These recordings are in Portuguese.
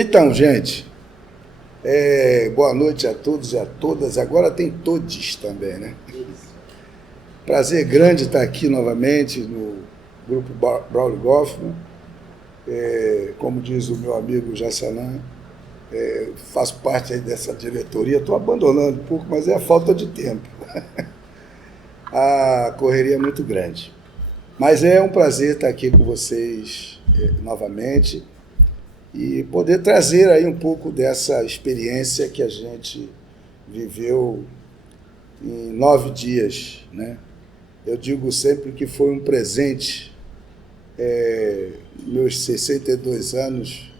Então, gente, boa noite a todos e a todas. Agora tem todes também, né? Prazer grande estar aqui novamente no Grupo Braulio Goffman. Como diz o meu amigo Jassanã, faço parte aí dessa diretoria. Estou abandonando um pouco, mas é a falta de tempo. A correria é muito grande. Mas é um prazer estar aqui com vocês novamente e poder trazer aí um pouco dessa experiência que a gente viveu em 9 dias, né? Eu digo sempre que foi um presente, meus 62 anos,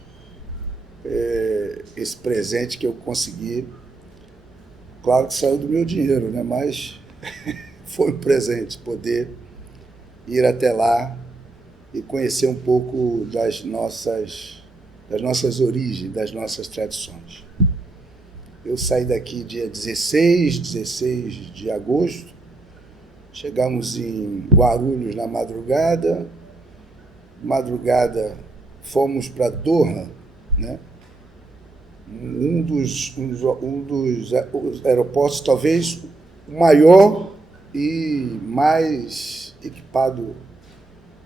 esse presente que eu consegui. Claro que saiu do meu dinheiro, né? Mas foi um presente poder ir até lá e conhecer um pouco das nossas origens, das nossas tradições. Eu saí daqui dia 16 de agosto, chegamos em Guarulhos na madrugada, fomos para Doha, né? um dos aeroportos, talvez o maior e mais equipado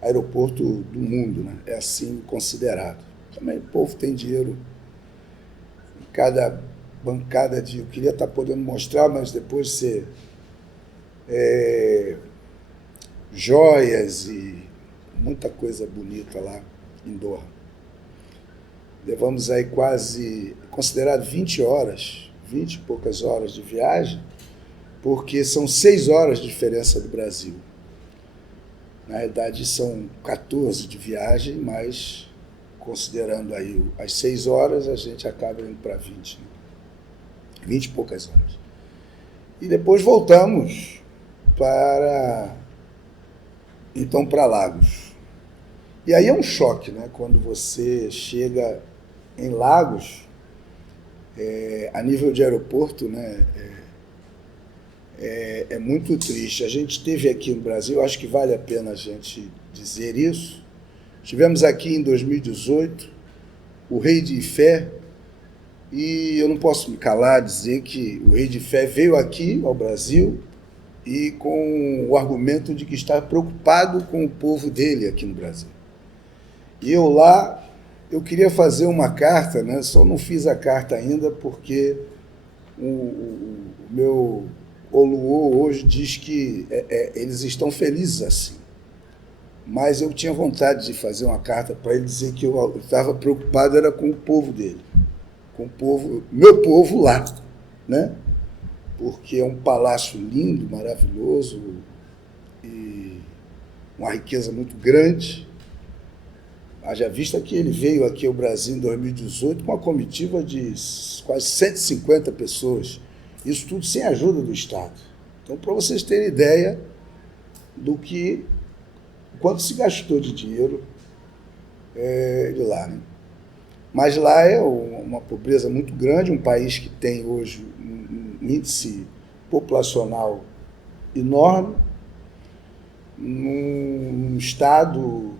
aeroporto do mundo, né? É assim considerado. Também o povo tem dinheiro em cada bancada de... Eu queria estar podendo mostrar, mas depois ser joias e muita coisa bonita lá em Doha. Levamos aí quase, considerado 20 horas, 20 e poucas horas de viagem, porque são 6 horas de diferença do Brasil. Na realidade, são 14 de viagem, mas considerando aí as 6 horas, a gente acaba indo para 20, né? 20 e poucas horas. E depois voltamos para Lagos. E aí é um choque, né? Quando você chega em Lagos, a nível de aeroporto, né? É muito triste. A gente esteve aqui no Brasil, acho que vale a pena a gente dizer isso. Estivemos aqui em 2018, o Rei de Ifé, e eu não posso me calar dizer que o Rei de Ifé veio aqui ao Brasil e com o argumento de que está preocupado com o povo dele aqui no Brasil. E eu queria fazer uma carta, né? Só não fiz a carta ainda porque o meu Oluô hoje diz que eles estão felizes assim. Mas eu tinha vontade de fazer uma carta para ele dizer que eu estava preocupado era com o povo dele, com o povo, meu povo lá, né? Porque é um palácio lindo, maravilhoso e uma riqueza muito grande. Haja vista que ele veio aqui ao Brasil em 2018 com uma comitiva de quase 150 pessoas. Isso tudo sem ajuda do Estado. Então, para vocês terem ideia do quanto se gastou de dinheiro de lá, né? Mas lá é uma pobreza muito grande, um país que tem hoje um índice populacional enorme, num estado,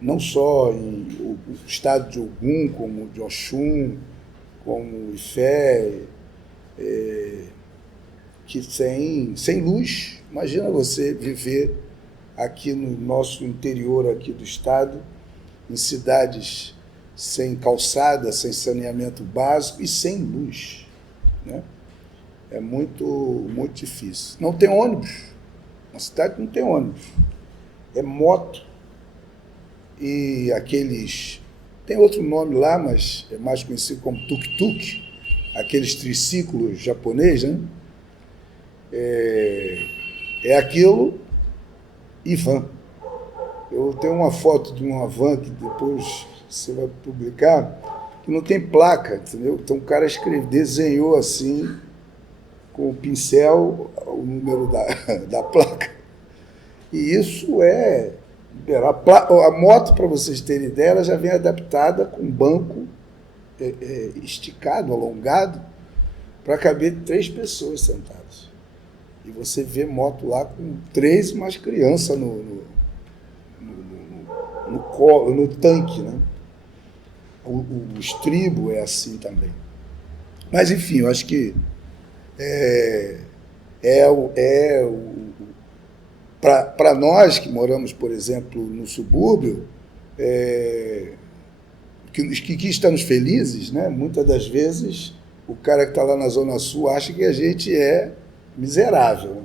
não só o estado de Ogum, como de Oxum, como Ifé, que sem luz. Imagina você viver aqui no nosso interior aqui do estado, em cidades sem calçada, sem saneamento básico e sem luz, né? É muito, muito difícil. Não tem ônibus. Na cidade não tem ônibus. É moto e aqueles... Tem outro nome lá, mas é mais conhecido como tuk-tuk, aqueles triciclos japoneses, né? É aquilo e van. Eu tenho uma foto de uma van que depois você vai publicar, que não tem placa, entendeu? Então o cara desenhou assim, com o pincel, o número da placa. E isso a moto, para vocês terem ideia, ela já vem adaptada com um banco esticado, alongado, para caber 3 pessoas sentadas. E você vê moto lá com 3 mais criança no tanque, né? o estribo é assim também. Mas, enfim, eu acho que para nós que moramos, por exemplo, no subúrbio, que estamos felizes, né? Muitas das vezes o cara que está lá na Zona Sul acha que a gente é miserável.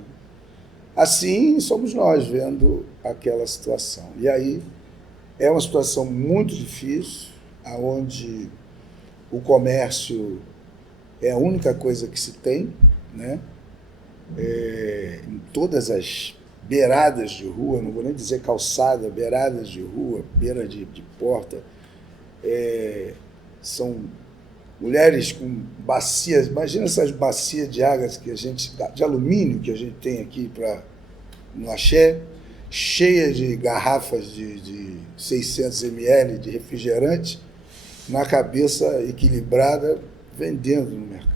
Assim somos nós vendo aquela situação. E aí é uma situação muito difícil, onde o comércio é a única coisa que se tem, né? Em todas as beiradas de rua, não vou nem dizer calçada, beiradas de rua, beira de porta, são mulheres com bacias, imagina essas bacias de águas de alumínio que a gente tem aqui no axé, cheia de garrafas de 600 ml de refrigerante, na cabeça equilibrada, vendendo no mercado,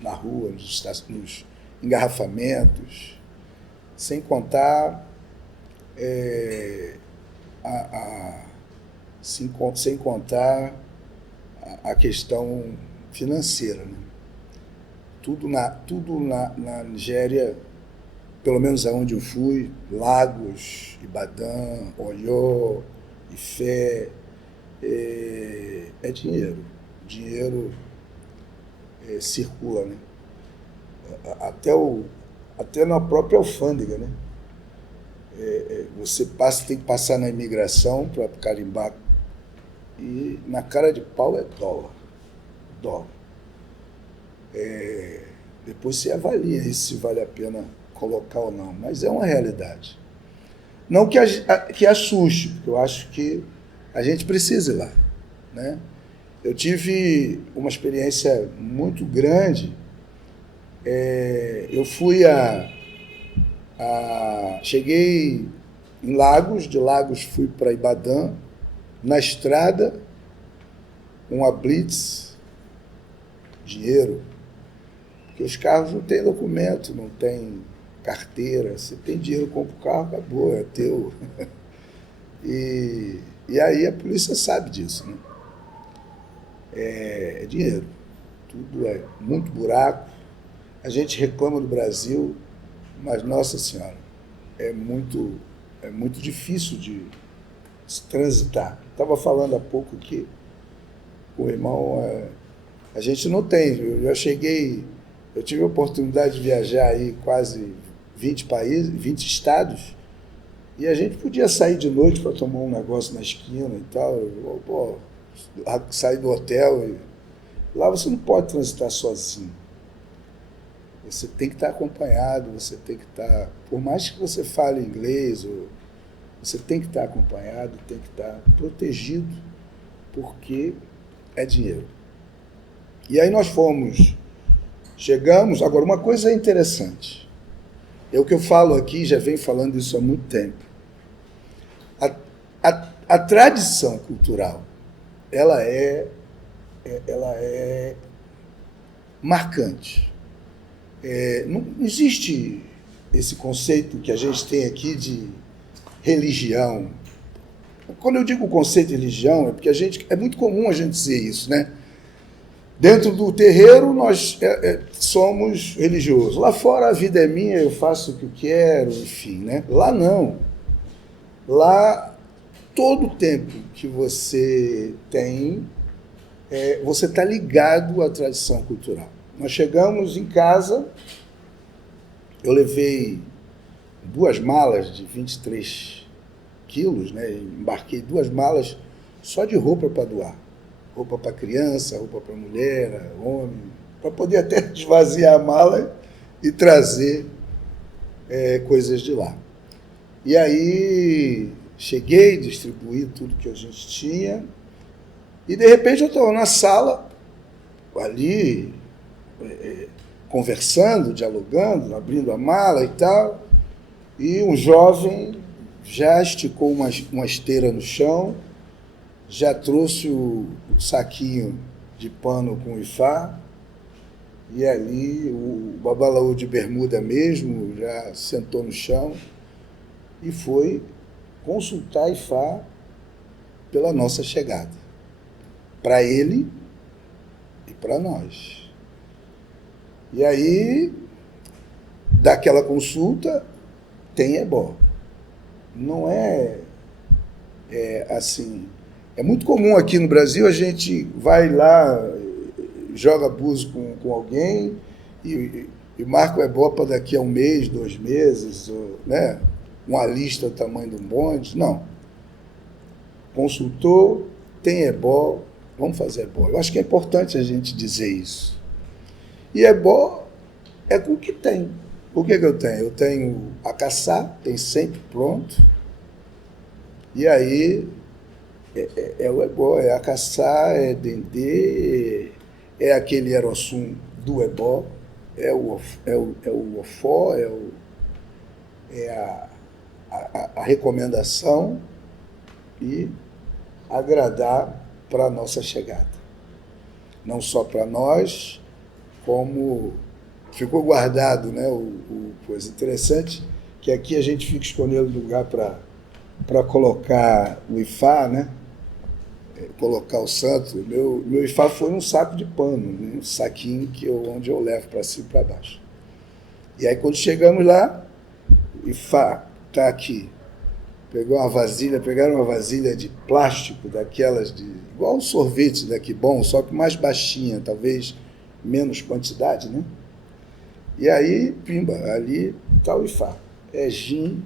na rua, nos engarrafamentos, sem contar sem contar a questão financeira, né? Tudo na Nigéria, pelo menos aonde eu fui, Lagos, Ibadan, Ọ̀yọ́, Ifé, é dinheiro. Dinheiro circula, né? Até na própria alfândega, né? Você tem que passar na imigração para carimbar, e na cara de pau é dólar. Dólar. Depois você avalia se vale a pena colocar ou não, mas é uma realidade. Não que assuste, porque eu acho que a gente precisa ir lá, né? Eu tive uma experiência muito grande. Eu fui cheguei em Lagos, de Lagos fui para Ibadan, na estrada, uma blitz, dinheiro, porque os carros não têm documento, não tem carteira, você tem dinheiro, compra o carro, acabou, é teu. E aí a polícia sabe disso, né? É dinheiro, tudo é muito buraco. A gente reclama do Brasil, mas, nossa senhora, é muito difícil de se transitar. Estava falando há pouco que o irmão, a gente não tem. Eu tive a oportunidade de viajar aí quase 20 países, 20 estados, e a gente podia sair de noite para tomar um negócio na esquina e tal, sair do hotel. Lá você não pode transitar sozinho. Você tem que estar acompanhado, você tem que estar... Por mais que você fale inglês, você tem que estar acompanhado, tem que estar protegido, porque é dinheiro. E aí nós chegamos... Agora, uma coisa interessante. É o que eu falo aqui, já venho falando isso há muito tempo. A tradição cultural, ela é marcante. Não existe esse conceito que a gente tem aqui de religião. Quando eu digo conceito de religião, é porque é muito comum a gente dizer isso, né? Dentro do terreiro, nós somos religiosos. Lá fora, a vida é minha, eu faço o que eu quero, enfim, né? Lá não. Lá, todo o tempo que você tem, você está ligado à tradição cultural. Nós chegamos em casa, eu levei 2 malas de 23 quilos, né? Embarquei 2 malas só de roupa para doar. Roupa para criança, roupa para mulher, homem, para poder até esvaziar a mala e trazer coisas de lá. E aí cheguei, distribuí tudo que a gente tinha, e de repente eu estava na sala, ali, conversando, dialogando, abrindo a mala e tal, e um jovem já esticou uma esteira no chão, já trouxe o saquinho de pano com ifá, e ali o babalaú de bermuda mesmo já sentou no chão e foi consultar ifá pela nossa chegada. para ele e para nós. E aí, daquela consulta, tem ebó. Não é assim. É muito comum aqui no Brasil, a gente vai lá, joga abuso com alguém e marca o ebó para daqui a 1 mês, 2 meses, ou, né? Uma lista do tamanho do bonde. Não. Consultou, tem ebó, vamos fazer ebó. Eu acho que é importante a gente dizer isso. E ebó é com o que tem. O que eu tenho? Eu tenho a caçar, tem sempre pronto. E aí é o ebó, é a caçar, é dendê, é aquele erossum do ebó, é o ofó, é a recomendação e agradar para a nossa chegada. Não só para nós, como ficou guardado, né, coisa interessante, que aqui a gente fica escolhendo lugar para colocar o Ifá, né? Colocar o santo. Meu Ifá foi num saco de pano, né? Um saquinho onde eu levo para cima e para baixo. E aí, quando chegamos lá, o Ifá está aqui. Pegaram uma vasilha de plástico, daquelas igual um sorvete daqui, bom, só que mais baixinha, talvez menos quantidade, né? E aí, pimba, ali está o Ifá. É gin,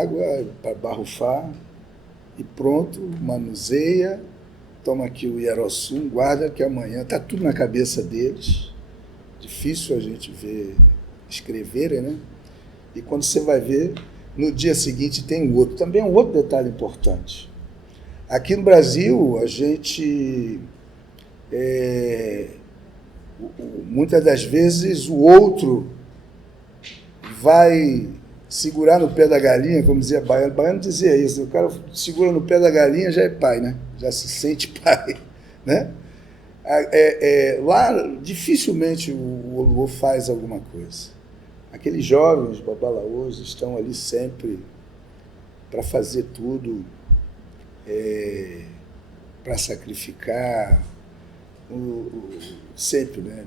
água para barrufar, e pronto, manuseia, toma aqui o hierossum, guarda que amanhã está tudo na cabeça deles. Difícil a gente ver escreverem, né? E quando você vai ver, no dia seguinte tem o outro. Também é um outro detalhe importante. Aqui no Brasil, a gente, muitas das vezes, o outro vai segurar no pé da galinha, como dizia Baiano. Baiano dizia isso, o cara segura no pé da galinha, já é pai, né? Já se sente pai, né? Lá, dificilmente o Olô faz alguma coisa. Aqueles jovens babalaôs estão ali sempre para fazer tudo, para sacrificar, sempre, né?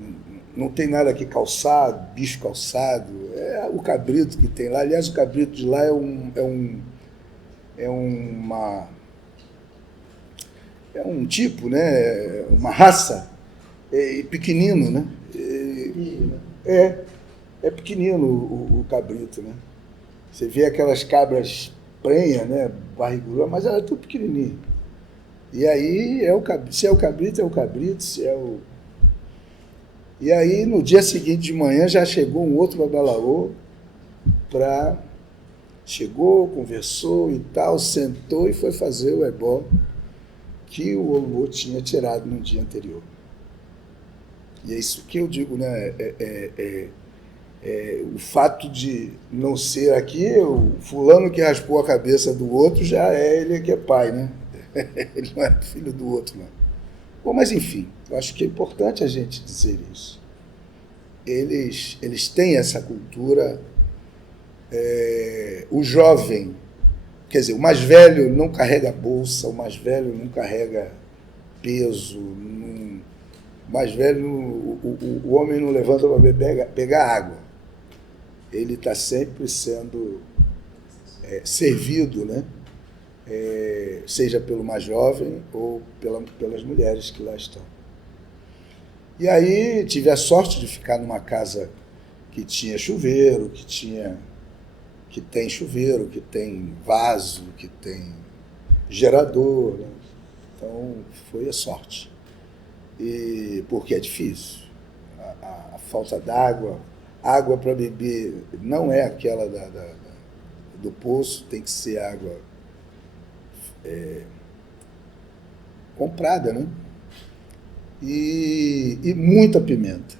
Não tem nada aqui calçado, bicho calçado, é o cabrito que tem lá. Aliás, o cabrito de lá é um tipo, né? Uma raça, pequenino, né? É pequenino o cabrito, né? Você vê aquelas cabras prenha, né? Barriguda, mas ela é tudo pequenininha. E aí, se é o cabrito, é o cabrito, se é o... E aí, no dia seguinte de manhã, já chegou um outro babalaô chegou, conversou e tal, sentou e foi fazer o ebó que o Olô tinha tirado no dia anterior. E é isso que eu digo, né? O fato de não ser aqui, o fulano que raspou a cabeça do outro, já é ele que é pai, né? Ele não é filho do outro, não. Bom, mas enfim, eu acho que é importante a gente dizer isso. Eles têm essa cultura. O jovem, quer dizer, o mais velho não carrega bolsa, o mais velho não carrega peso, o mais velho, o homem não levanta para pegar água. Ele está sempre sendo servido, né? Seja pelo mais jovem ou pelas mulheres que lá estão. E aí tive a sorte de ficar numa casa que tinha chuveiro, que tem chuveiro, que tem vaso, que tem gerador, né? Então foi a sorte. Porque é difícil. A falta d'água, água para beber não é aquela do poço, tem que ser água comprada, né? E muita pimenta.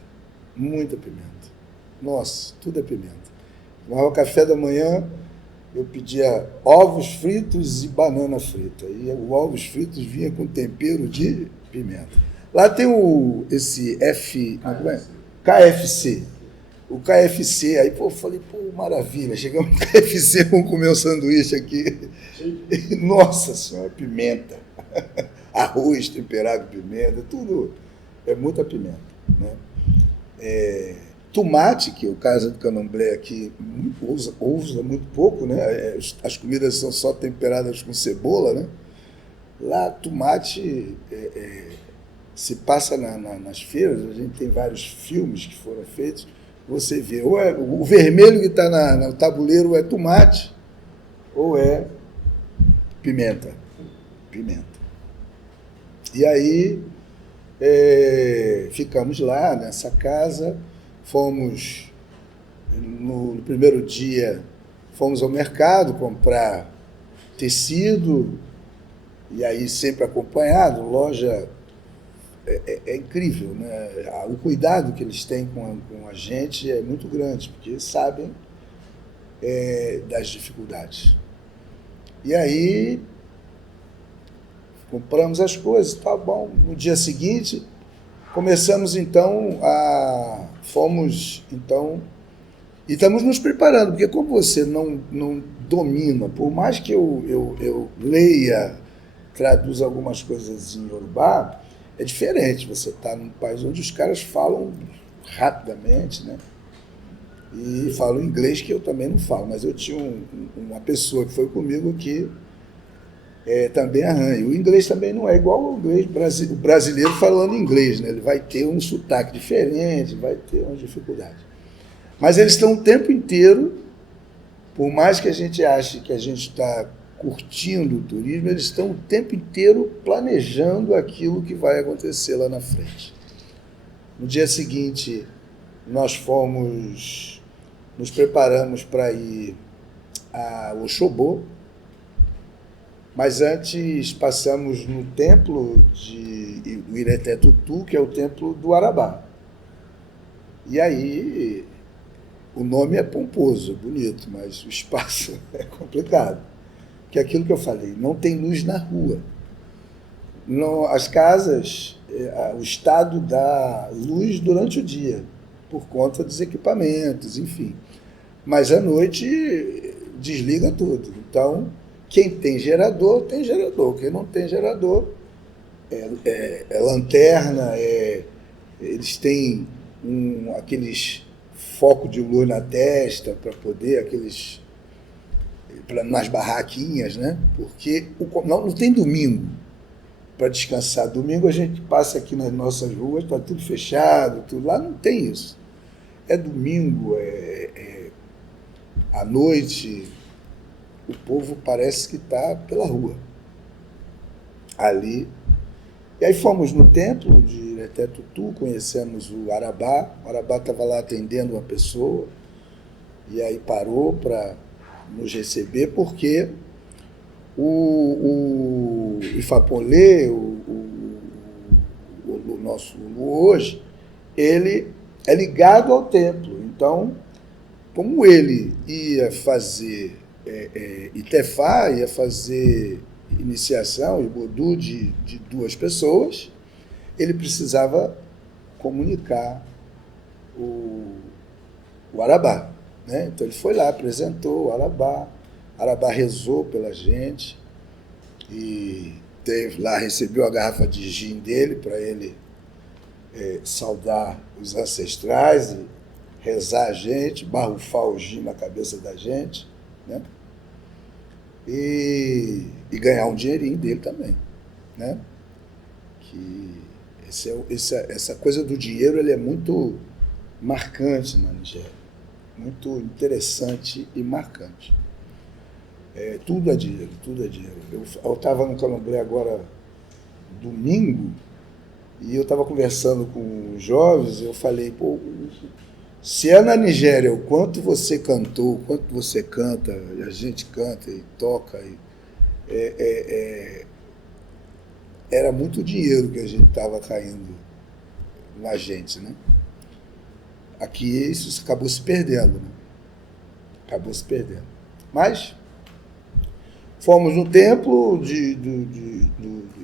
Muita pimenta. Nossa, tudo é pimenta. No café da manhã, eu pedia ovos fritos e banana frita. E os ovos fritos vinha com tempero de pimenta. Lá tem esse KFC. O KFC, aí eu falei, maravilha, chegamos no KFC, vamos comer um sanduíche aqui. Nossa Senhora, pimenta. arroz temperado com pimenta, tudo é muita pimenta, né? Tomate, que o Casa do Candomblé aqui usa muito pouco, né? As comidas são só temperadas com cebola, né? Lá, tomate se passa nas feiras, a gente tem vários filmes que foram feitos, você vê, ou o vermelho que está no tabuleiro é tomate, ou é pimenta. E aí, ficamos lá nessa casa, fomos, no primeiro dia, fomos ao mercado comprar tecido, e aí sempre acompanhado, loja é incrível, né? O cuidado que eles têm com a gente é muito grande, porque sabem das dificuldades. E aí compramos as coisas, tá bom. No dia seguinte, começamos então fomos então, e estamos nos preparando, porque como você não domina, por mais que eu leia, traduza algumas coisas em Yorubá, é diferente, você está num país onde os caras falam rapidamente, né? E falam inglês que eu também não falo, mas eu tinha uma pessoa que foi comigo que também arranha. O inglês também não é igual ao inglês o brasileiro falando inglês, né? Ele vai ter um sotaque diferente, vai ter uma dificuldade. Mas eles estão o tempo inteiro, por mais que a gente ache que a gente está curtindo o turismo, eles estão o tempo inteiro planejando aquilo que vai acontecer lá na frente. No dia seguinte, nós nos preparamos para ir a Oxobô, mas antes passamos no templo do Ireté Tutu, que é o templo do Arabá. E aí, o nome é pomposo, bonito, mas o espaço é complicado. Que é aquilo que eu falei, não tem luz na rua. As casas, o Estado dá luz durante o dia, por conta dos equipamentos, enfim. Mas à noite desliga tudo. Então, quem tem gerador, tem gerador. Quem não tem gerador, é lanterna, eles têm aqueles focos de luz na testa para poder, nas barraquinhas, né? Porque não tem domingo para descansar. Domingo a gente passa aqui nas nossas ruas, está tudo fechado, tudo. Lá não tem isso. É domingo, à noite, o povo parece que está pela rua. Ali. E aí fomos no templo de Ireté Tutu, conhecemos o Arabá. O Arabá estava lá atendendo uma pessoa, e aí parou para nos receber, porque o Ifapolê, o nosso hoje, ele é ligado ao templo. Então, como ele ia fazer Itefá, ia fazer iniciação e Bodu de 2 pessoas, ele precisava comunicar o Arabá, né? Então ele foi lá, apresentou o Arabá rezou pela gente e recebeu a garrafa de gin dele para ele saudar os ancestrais e rezar a gente, barrufar o gin na cabeça da gente, né? E ganhar um dinheirinho dele também, né? Que essa coisa do dinheiro, ele é muito marcante na Nigéria, muito interessante e marcante. Tudo é dinheiro, tudo é dinheiro. Eu estava no Candomblé agora, domingo, e eu estava conversando com os jovens, eu falei, se é na Nigéria o quanto você cantou, o quanto você canta, e a gente canta e toca, era muito dinheiro que a gente estava caindo na gente, né? Aqui isso acabou se perdendo, né? Acabou se perdendo. Mas fomos no templo do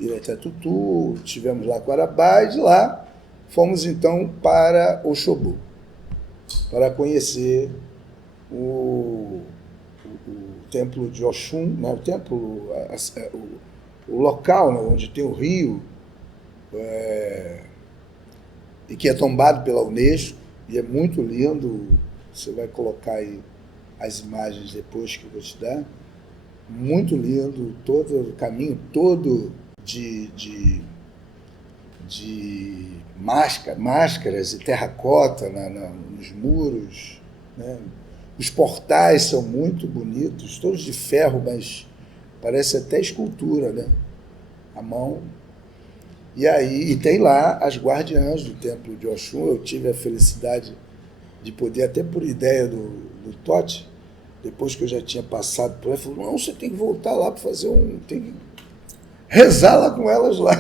Ireté Tutu, estivemos lá com o Arabá, e de lá fomos então para Oxobô, para conhecer o templo de Oxum, né? O templo, o local, né, onde tem o rio, e que é tombado pela Unesco, e é muito lindo. Você vai colocar aí as imagens depois que eu vou te dar. Muito lindo, todo o caminho todo de máscaras e terracota nos muros, né? Os portais são muito bonitos, todos de ferro, mas parece até escultura, né? A mão. E aí, e tem lá as guardiãs do templo de Oxum. Eu tive a felicidade de poder, até por ideia do Totti, depois que eu já tinha passado por lá, ele falou, não, você tem que voltar lá para fazer tem que rezar lá com elas lá.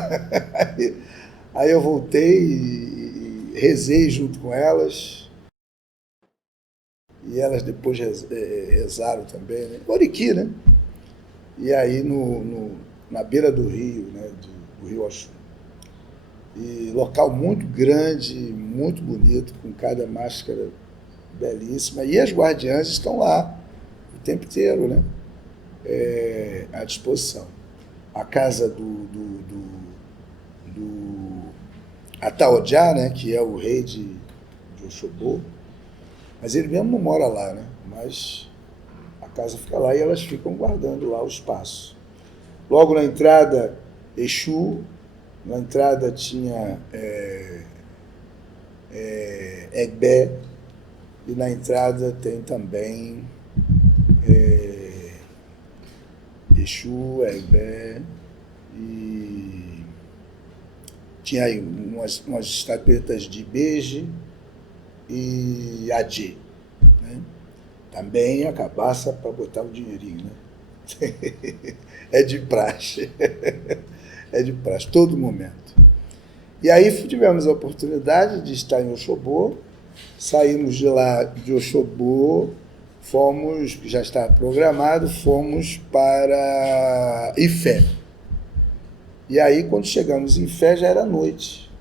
Aí eu voltei e rezei junto com elas, e elas depois rezaram também, né? Oriqui, né? E aí na beira do rio, né? do rio Oxum. E local muito grande, muito bonito, com cada máscara belíssima. E as guardiãs estão lá o tempo inteiro, né? À disposição. A casa do Ataojá, né? Que é o rei de Oxobô, mas ele mesmo não mora lá, né? Mas a casa fica lá e elas ficam guardando lá o espaço. Logo na entrada, Exu. Na entrada tinha Egbé, e na entrada tem também Exu, Egbé, e tinha aí umas estatuetas de Beje e Adê, né? Também a cabaça para botar o dinheirinho, né? É de praxe. É de praxe, todo momento. E aí tivemos a oportunidade de estar em Oxobô, saímos de lá de Oxobô, fomos, já estava programado, fomos para Ifé. E aí, quando chegamos em Ifé, já era noite.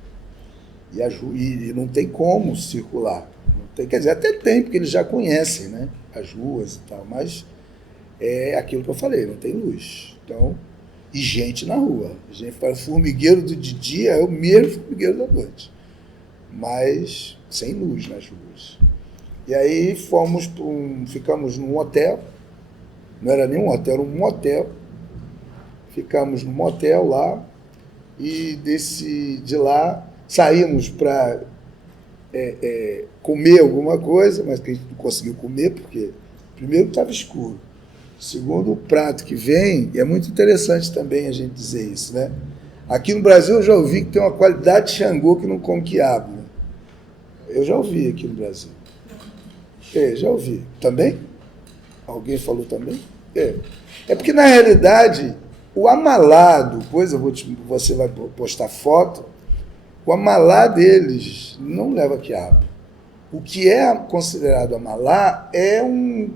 E não tem como circular. Não tem, quer dizer, até tem, porque eles já conhecem, né, as ruas e tal, mas é aquilo que eu falei, não tem luz. Então, e gente na rua. A gente fala, o formigueiro de dia é o mesmo formigueiro da noite, mas sem luz nas ruas. E aí ficamos num hotel, não era nem um hotel, era um motel. Ficamos num motel lá, e de lá saímos para comer alguma coisa, mas que a gente não conseguiu comer, porque primeiro estava escuro. Segundo, o prato que vem, e é muito interessante também a gente dizer isso, né? Aqui no Brasil eu já ouvi que tem uma qualidade de Xangô que não come quiabo, né? Eu já ouvi aqui no Brasil. Já ouvi. Também? Alguém falou também? É porque, na realidade, o amalá, você vai postar foto, o amalá deles não leva quiabo. O que é considerado amalá é um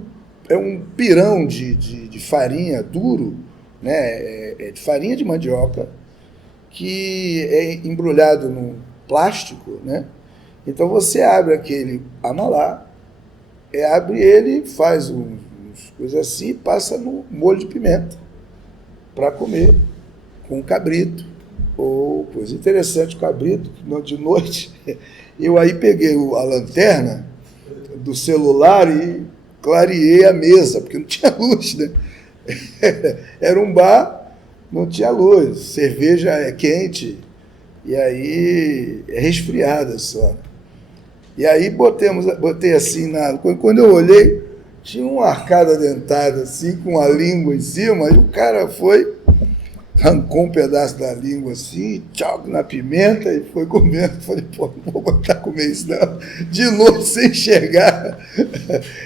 pirão de farinha duro, né? De farinha de mandioca, que é embrulhado num plástico, né? Então você abre aquele amalá, abre ele, faz umas coisas assim, e passa no molho de pimenta para comer com cabrito. Ou coisa interessante, o cabrito, de noite, eu aí peguei a lanterna do celular e clareei a mesa, porque não tinha luz, né? Era um bar, não tinha luz, cerveja é quente, e aí é resfriada só. E aí botei assim, quando eu olhei, tinha uma arcada dentada assim, com a língua em cima, e o cara arrancou um pedaço da língua assim, tchau, na pimenta, e foi comendo. Falei, pô, não vou botar a comer isso não. De novo, sem enxergar.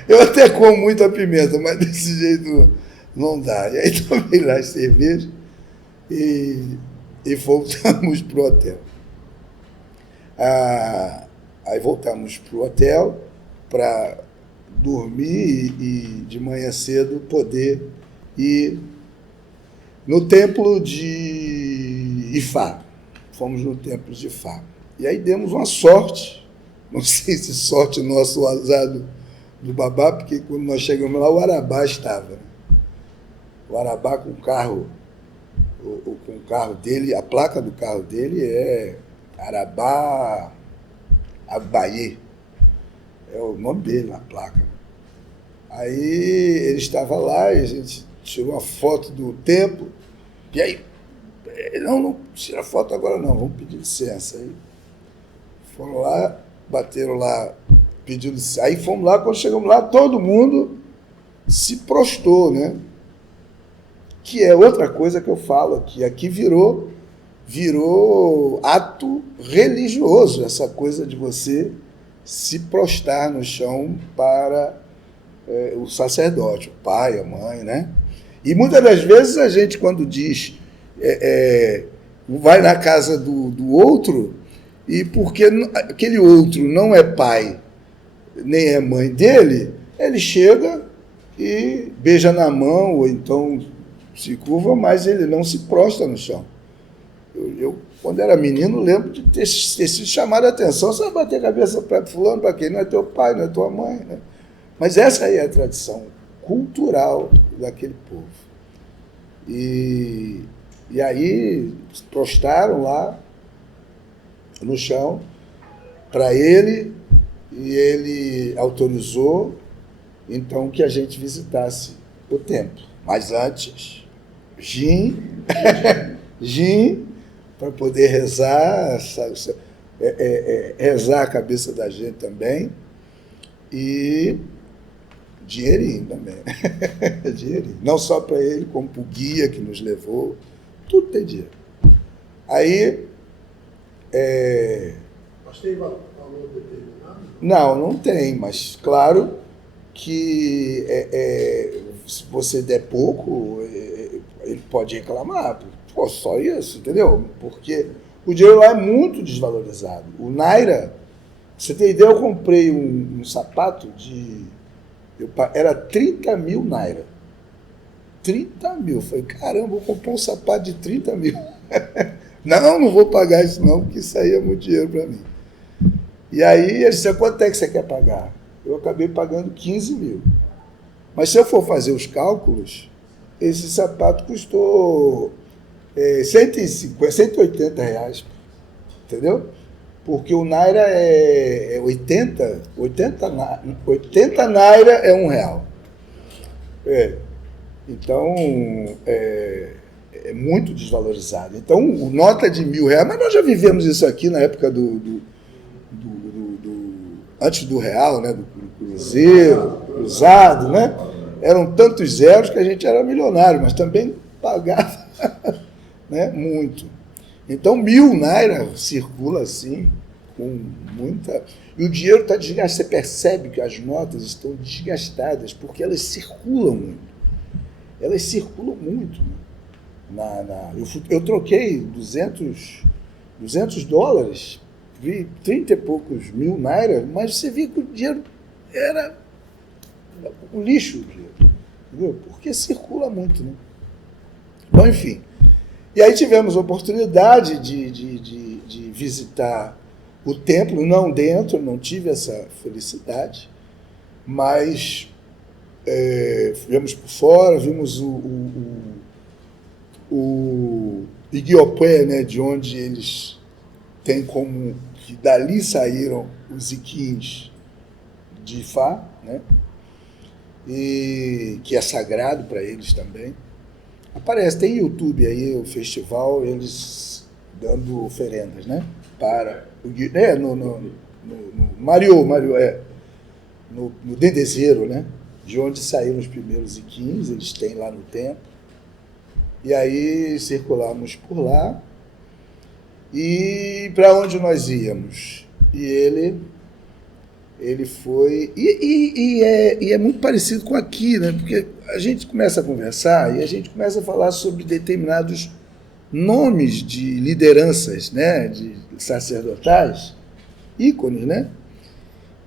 Eu até como muita pimenta, mas desse jeito não dá. E aí tomei lá a cerveja e voltamos para o hotel. Aí voltamos para o hotel para dormir e de manhã cedo poder ir no templo de Ifá. Fomos no templo de Ifá. E aí demos uma sorte, não sei se sorte nossa ou azar do babá, porque quando nós chegamos lá, o Arabá estava. O Arabá com o carro com o carro dele, a placa do carro dele é Arabá Abaie, é o nome dele na placa. Aí ele estava lá e a gente tirou uma foto do templo, e aí, não tira foto agora não, vamos pedir licença. Aí foram lá, bateram lá, pediram licença. Aí fomos lá, quando chegamos lá, todo mundo se prostrou, né? Que é outra coisa que eu falo aqui. Aqui virou ato religioso, essa coisa de você se prostrar no chão para o sacerdote, o pai, a mãe, né? E muitas das vezes a gente, quando diz, vai na casa do outro, e porque aquele outro não é pai, nem é mãe dele, ele chega e beija na mão, ou então se curva, mas ele não se prostra no chão. Eu quando era menino, lembro de ter sido chamado a atenção, você vai bater a cabeça para fulano, para quem? Não é teu pai, não é tua mãe, né? Mas essa aí é a tradição cultural daquele povo. E aí se prostraram lá no chão para ele, e ele autorizou então que a gente visitasse o templo. Mas antes, gin para poder rezar, rezar a cabeça da gente também, e dinheirinho também. Dinheirinho. Não só para ele, como para o guia que nos levou, tudo tem dinheiro. Aí... Mas tem valor determinado? Não tem, mas claro que se você der pouco, ele pode reclamar. Pô, só isso, entendeu? Porque o dinheiro lá é muito desvalorizado. O Naira, pra você ter ideia, eu comprei um sapato era 30 mil Naira. 30 mil. Eu falei, caramba, vou comprar um sapato de 30 mil. Não vou pagar isso não, porque isso aí é muito dinheiro para mim. E aí ele disse, quanto é que você quer pagar? Eu acabei pagando 15 mil. Mas se eu for fazer os cálculos, esse sapato custou 180 reais, entendeu? Porque o Naira é 80 Naira é R$1. Então, é muito desvalorizado. Então, nota de R$1.000, mas nós já vivemos isso aqui na época antes do real, né, do cruzeiro, cruzado, né? Eram tantos zeros que a gente era milionário, mas também pagava né, muito. Então, 1.000 Naira circula assim, com muita... E o dinheiro está desgastado. Você percebe que as notas estão desgastadas, porque elas circulam muito. Elas circulam muito. Eu troquei $200, vi 30 e poucos mil Naira, mas você via que o dinheiro era um lixo, entendeu? Porque circula muito, né? Bom, enfim. E aí tivemos a oportunidade de visitar o templo, não dentro, não tive essa felicidade, mas vimos por fora, vimos o Igiopé, né, de onde eles têm como que dali saíram os iquins de Ifá, né, e que é sagrado para eles também. Aparece, tem YouTube aí, o festival, eles dando oferendas, né, para no Mariô, no Dendezeiro, né, de onde saíram os primeiros iquins, eles têm lá no templo. E aí circulamos por lá, e para onde nós íamos? E ele foi... E é muito parecido com aqui, né? Porque a gente começa a conversar e a gente começa a falar sobre determinados nomes de lideranças, né? De sacerdotais, ícones, né?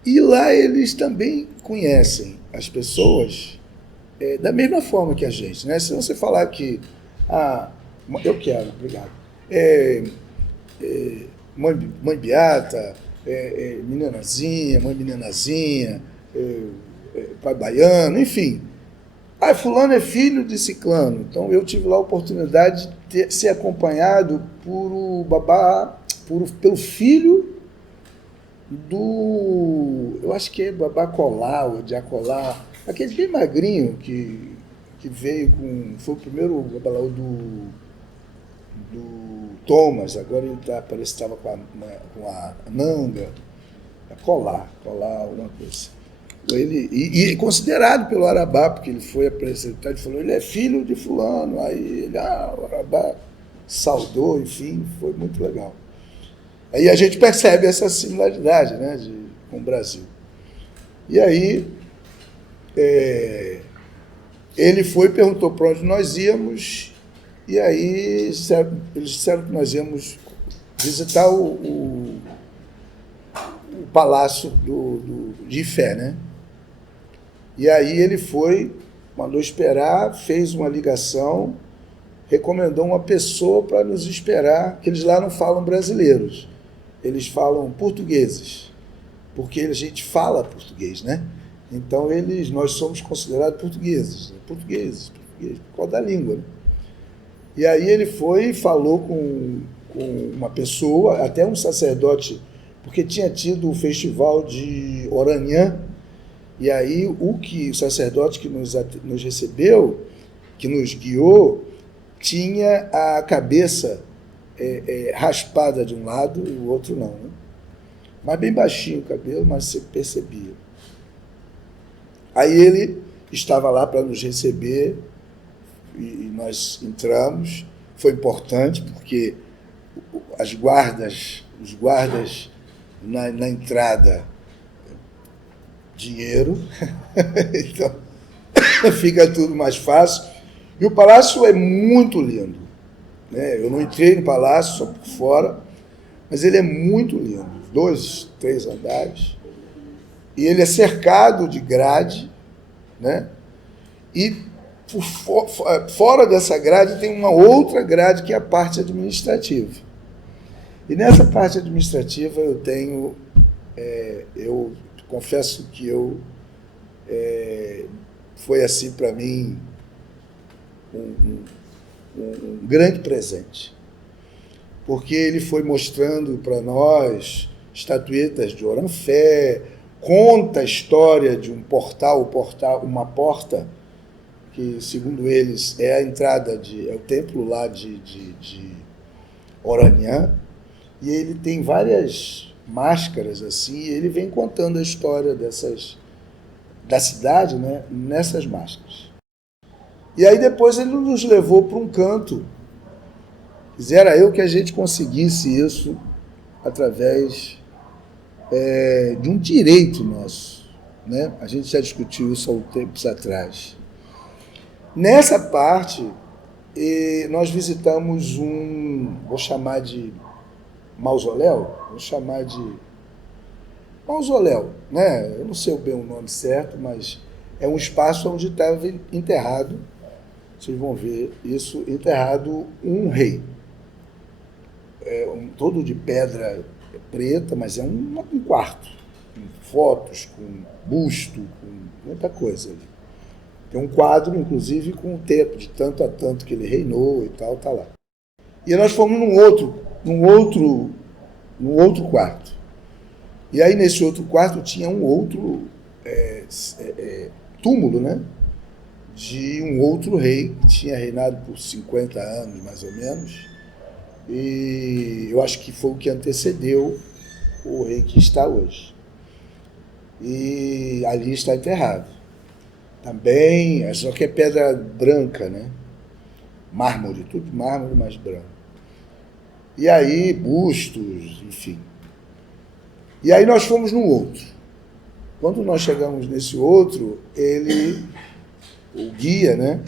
E lá eles também conhecem as pessoas da mesma forma que a gente, né? Se você falar que... eu quero, obrigado. Mãe Beata, Meninazinha, Mãe Meninazinha, Pai Baiano, enfim. fulano é filho de ciclano. Então eu tive lá a oportunidade de ser acompanhado pelo filho eu acho que é Babá Colar, ou de Acolar, aquele bem magrinho que veio foi o primeiro babalao do Thomas, agora ele parece que estava com a Nanga, Colar, alguma coisa. E considerado pelo Arabá, porque ele foi apresentar e falou, ele é filho de fulano, aí ele, o Arabá saudou, enfim, foi muito legal. Aí a gente percebe essa similaridade, né, com o Brasil. E aí ele foi e perguntou para onde nós íamos, e aí eles disseram que nós íamos visitar o palácio de Ifé, né? E aí ele foi, mandou esperar, fez uma ligação, recomendou uma pessoa para nos esperar, que eles lá não falam brasileiros, eles falam portugueses, porque a gente fala português, né? Então nós somos considerados portugueses, por causa da língua, né? E aí ele foi e falou com uma pessoa, até um sacerdote, porque tinha tido o festival de Oraniã, e aí o sacerdote que nos recebeu, que nos guiou, tinha a cabeça raspada de um lado e o outro não, né? Mas bem baixinho o cabelo, mas você percebia. Aí ele estava lá para nos receber e nós entramos. Foi importante porque os guardas na entrada, dinheiro, então fica tudo mais fácil. E o palácio é muito lindo, né? Eu não entrei no palácio, só por fora, mas ele é muito lindo, 2, 3 andares, e ele é cercado de grade, né? E fora dessa grade tem uma outra grade que é a parte administrativa. E nessa parte administrativa eu confesso que foi assim para mim um grande presente, porque ele foi mostrando para nós estatuetas de Oranfé, conta a história de uma porta que, segundo eles, é a entrada é o templo lá de Oraniã, e ele tem várias máscaras assim, e ele vem contando a história da cidade, né, nessas máscaras. E aí depois ele nos levou para um canto. Quisera eu que a gente conseguisse isso através de um direito nosso, né? A gente já discutiu isso há tempos atrás. Nessa parte, nós visitamos vou chamar de mausoléu, né? Eu não sei bem o nome certo, mas é um espaço onde estava enterrado, vocês vão ver isso, enterrado um rei. Todo de pedra preta, mas é um quarto, com fotos, com busto, com muita coisa ali. Tem um quadro, inclusive, com o tempo, de tanto a tanto que ele reinou e tal, tá lá. E nós fomos num outro quarto. E aí, nesse outro quarto, tinha um outro túmulo, né? De um outro rei, que tinha reinado por 50 anos, mais ou menos. E eu acho que foi o que antecedeu o rei que está hoje. E ali está enterrado. Também, só que é pedra branca, né? Mármore, tudo mármore, mas branco. E aí, bustos, enfim. E aí nós fomos no outro. Quando nós chegamos nesse outro, o guia, né?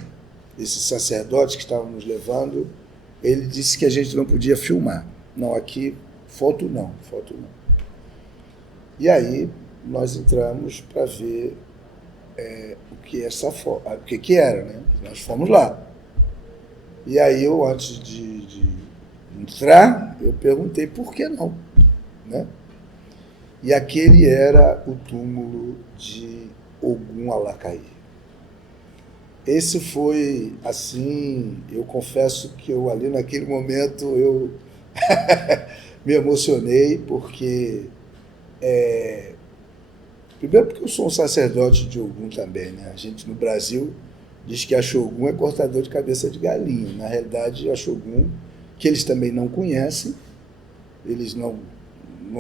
Esse sacerdote que estava nos levando, ele disse que a gente não podia filmar. Não, aqui, foto não. E aí nós entramos para ver o que era, né? Nós fomos lá. E aí eu, antes de entrar, eu perguntei por que não, né? E aquele era o túmulo de Ogum Alacaí. esse foi, assim, eu confesso que eu ali naquele momento eu me emocionei, porque, primeiro porque eu sou um sacerdote de Ogum também, né? A gente no Brasil diz que Axogum é cortador de cabeça de galinha. Na realidade, Axogum, que eles também não conhecem, eles não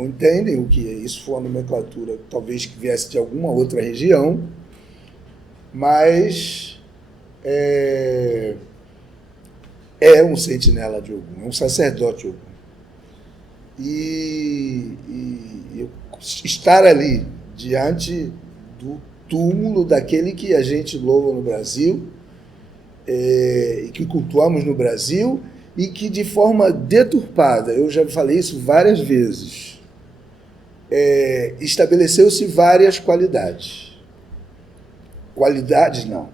entendem o que é. Isso foi uma nomenclatura, talvez que viesse de alguma outra região, mas é um sentinela de Ogum, é um sacerdote de Ogum. E estar ali, diante do túmulo daquele que a gente louva no Brasil, e que cultuamos no Brasil, e que de forma deturpada, eu já falei isso várias vezes, estabeleceu-se várias qualidades. Qualidades não,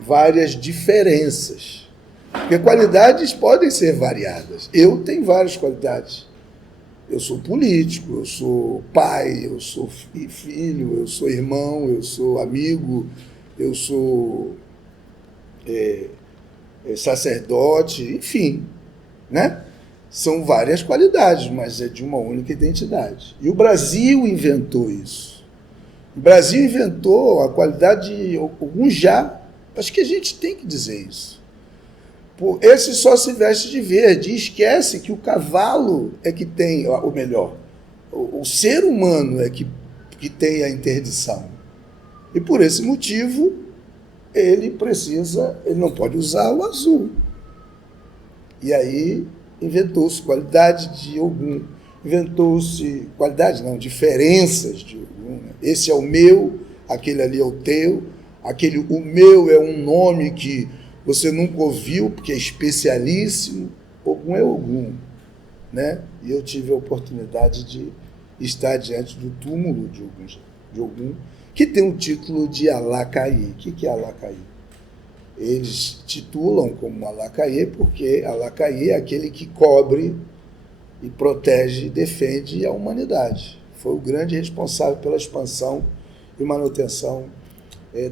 várias diferenças. Porque qualidades podem ser variadas. Eu tenho várias qualidades. Eu sou político, eu sou pai, eu sou filho, eu sou irmão, eu sou amigo, eu sou sacerdote, enfim, né? São várias qualidades, mas é de uma única identidade. E o Brasil inventou isso. O Brasil inventou a qualidade de Ogum já. Acho que a gente tem que dizer isso. Esse só se veste de verde e esquece que o cavalo é que tem, ou melhor, o ser humano é que tem a interdição. E por esse motivo, ele não pode usar o azul. E aí inventou-se qualidade de Ogum, inventou-se qualidade, não, diferenças de Ogum. Esse é o meu, aquele ali é o teu, o meu é um nome que você nunca ouviu, porque é especialíssimo. Ogum é Ogum, né? E eu tive a oportunidade de estar diante do túmulo de Ogum, que tem o título de Alacaí. O que é Alacaí? Eles titulam como Alacaí porque Alacaí é aquele que cobre e protege e defende a humanidade. Foi o grande responsável pela expansão e manutenção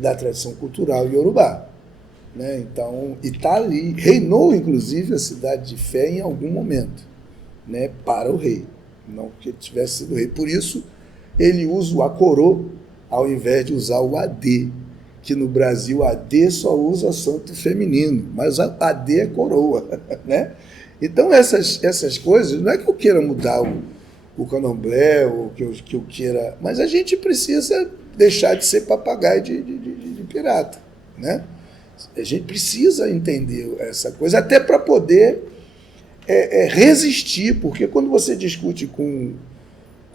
da tradição cultural iorubá. Né? Então, e está ali, reinou inclusive a cidade de Fé em algum momento, né? Para o rei, não que ele tivesse sido rei. Por isso, ele usa o acorô ao invés de usar o AD, que no Brasil AD só usa santo feminino, mas AD é coroa. Né? Então, essas coisas, não é que eu queira mudar o candomblé, ou que eu queira, mas a gente precisa deixar de ser papagaio de pirata, né? A gente precisa entender essa coisa, até para poder resistir, porque quando você discute com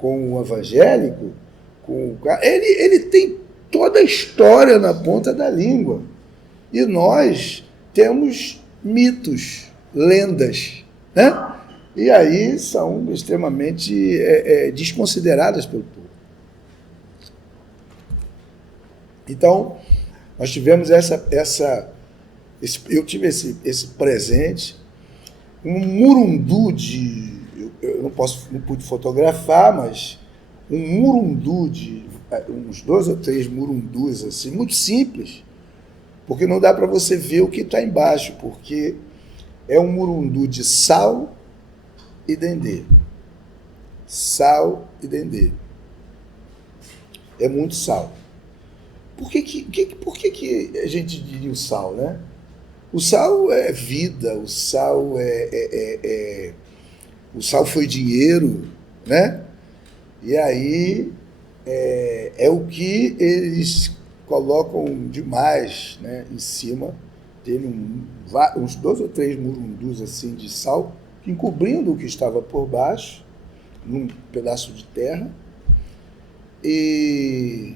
o evangélico, ele tem toda a história na ponta da língua. E nós temos mitos, lendas, né? E aí são extremamente desconsideradas pelo povo. Então, nós tivemos eu tive esse presente, um murundu eu não pude fotografar, mas um murundu uns 2 ou 3 murundus, assim, muito simples, porque não dá para você ver o que está embaixo, porque é um murundu de sal e dendê. Sal e dendê. É muito sal. Por que a gente diria o sal, né? O sal é vida, o sal o sal foi dinheiro, né? E aí é o que eles colocam demais, né, em cima dele, uns 2 ou 3 murundus assim de sal, encobrindo o que estava por baixo, num pedaço de terra. E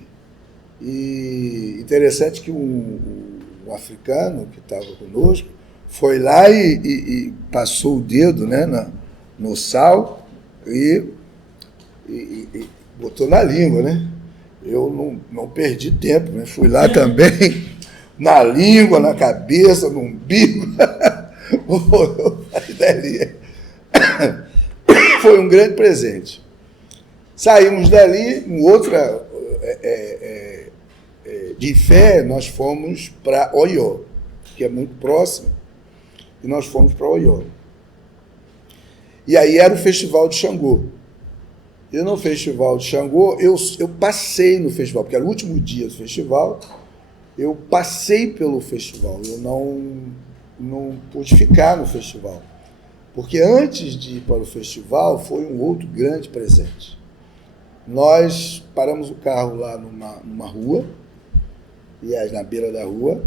interessante que um africano que estava conosco foi lá e passou o dedo, né, no sal e botou na língua, né? Eu não perdi tempo, né? Fui lá também, na língua, na cabeça, no umbigo. Foi um grande presente. Saímos dali, outra de Ifé, nós fomos para Oió, que é muito próximo, e nós fomos para Oió. E aí era o Festival de Xangô. E no Festival de Xangô, eu passei no festival, porque era o último dia do festival, eu passei pelo festival, eu não pude ficar no festival. Porque antes de ir para o festival, foi um outro grande presente. Nós paramos o carro lá numa rua, na beira da rua,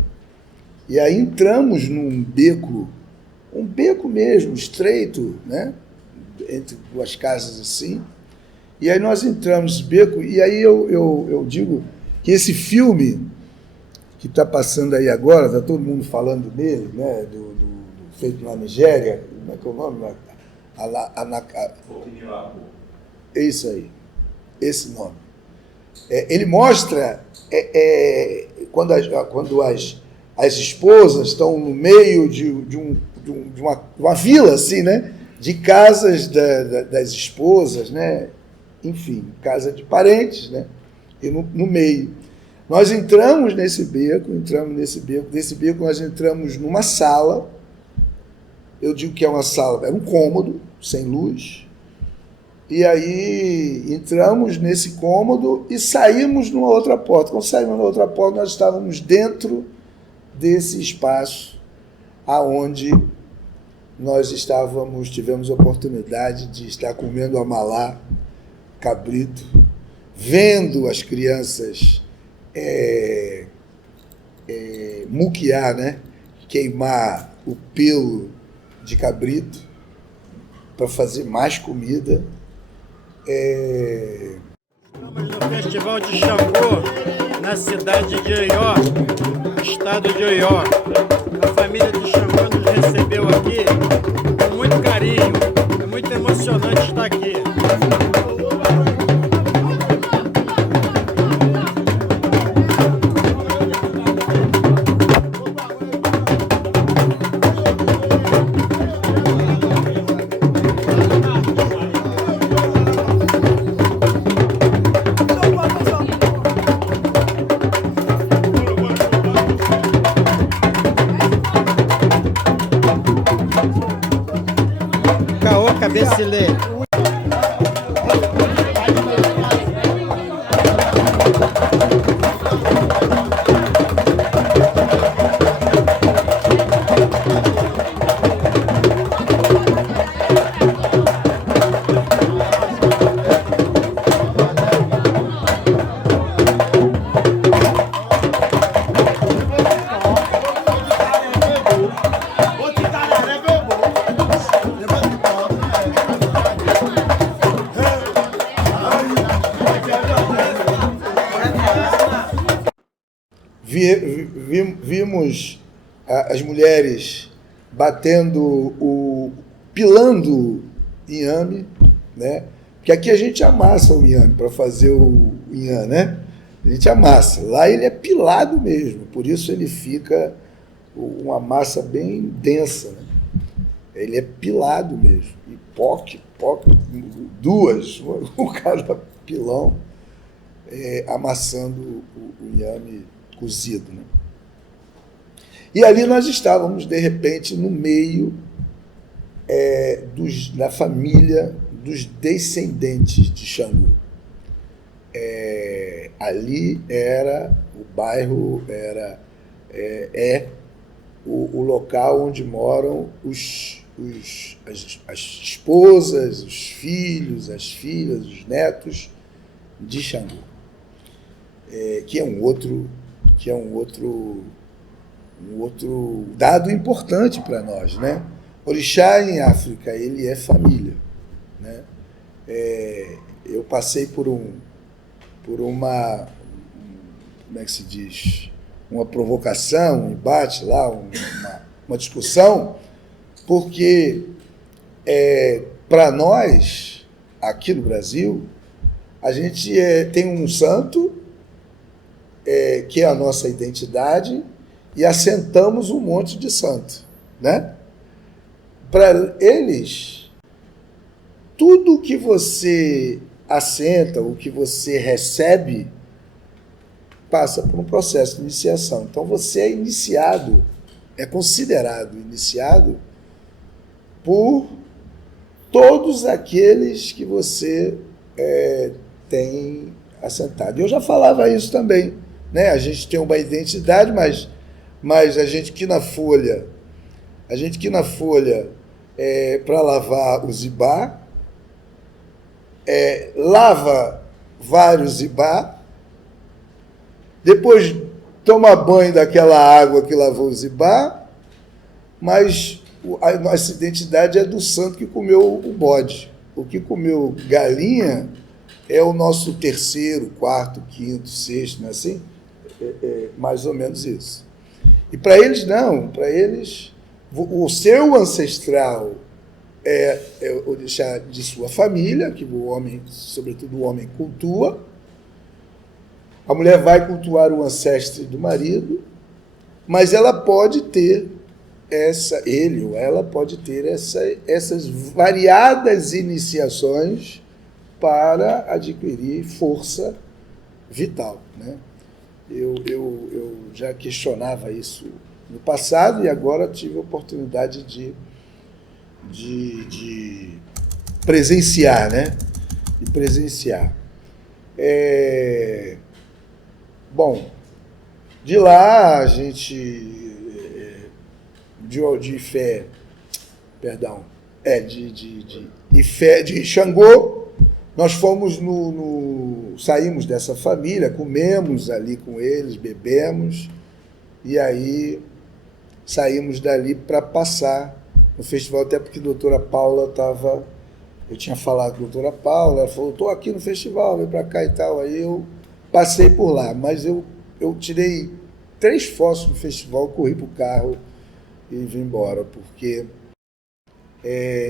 e aí entramos num beco, um beco mesmo, estreito, né? Entre duas casas assim, e aí nós entramos nesse beco, e aí eu digo que esse filme que está passando aí agora, está todo mundo falando dele, né? Do feito na Nigéria, como é que é o nome? É isso aí, esse nome. Ele mostra quando as esposas estão no meio de uma vila, assim, né? De casas das esposas, né? Enfim, casa de parentes, né? E no meio. Nós entramos nesse beco, desse beco nós entramos numa sala, eu digo que é uma sala, era um cômodo, sem luz, e aí entramos nesse cômodo e saímos numa outra porta. Quando saímos numa outra porta, nós estávamos dentro desse espaço aonde nós tivemos a oportunidade de estar comendo amalá, cabrito, vendo as crianças muquiar, né? Queimar o pelo de cabrito para fazer mais comida. Estamos no Festival de Xangô, na cidade de Oió, estado de Oió. A família de Xangô nos recebeu aqui com muito carinho. É muito emocionante estar aqui. Caô Cabecilê. Vimos as mulheres pilando inhame, né? Porque aqui a gente amassa o inhame para fazer o inhame, né? A gente amassa. Lá ele é pilado mesmo, por isso ele fica uma massa bem densa, né? Ele é pilado mesmo. E duas, o cada pilão amassando o inhame cozido, né? E ali nós estávamos, de repente, no meio da família dos descendentes de Xangô. Ali era o bairro, o local onde moram as esposas, os filhos, as filhas, os netos de Xangô, que é um outro dado importante para nós, né? Orixá em África, ele é família, né? Eu passei por uma, como é que se diz, uma provocação, um embate lá, uma discussão, porque para nós, aqui no Brasil, a gente tem um santo, que é a nossa identidade, e assentamos um monte de santo, né? Para eles, tudo que você assenta, o que você recebe, passa por um processo de iniciação. Então você é iniciado, é considerado iniciado por todos aqueles que você tem assentado. Eu já falava isso também, né? A gente tem uma identidade, mas a gente que na folha, para lavar o zibá, lava vários zibá, depois toma banho daquela água que lavou o zibá, mas a nossa identidade é do santo que comeu o bode. O que comeu galinha é o nosso terceiro, quarto, quinto, sexto, não é assim? Mais ou menos isso. E para eles não, para eles o seu ancestral é o deixar de sua família, que o homem, sobretudo o homem, cultua. A mulher vai cultuar o ancestre do marido, mas ela pode ter ele ou ela pode ter essas variadas iniciações para adquirir força vital, né? Eu já questionava isso no passado e agora tive a oportunidade de presenciar, né? De presenciar. Bom, de lá a gente de Ifé, perdão, de Xangô, nós fomos saímos dessa família, comemos ali com eles, bebemos, e aí saímos dali para passar no festival, até porque a doutora Paula estava, eu tinha falado com a doutora Paula, ela falou, estou aqui no festival, vem para cá e tal, aí eu passei por lá, mas eu tirei 3 fotos do festival, corri para o carro e vim embora, porque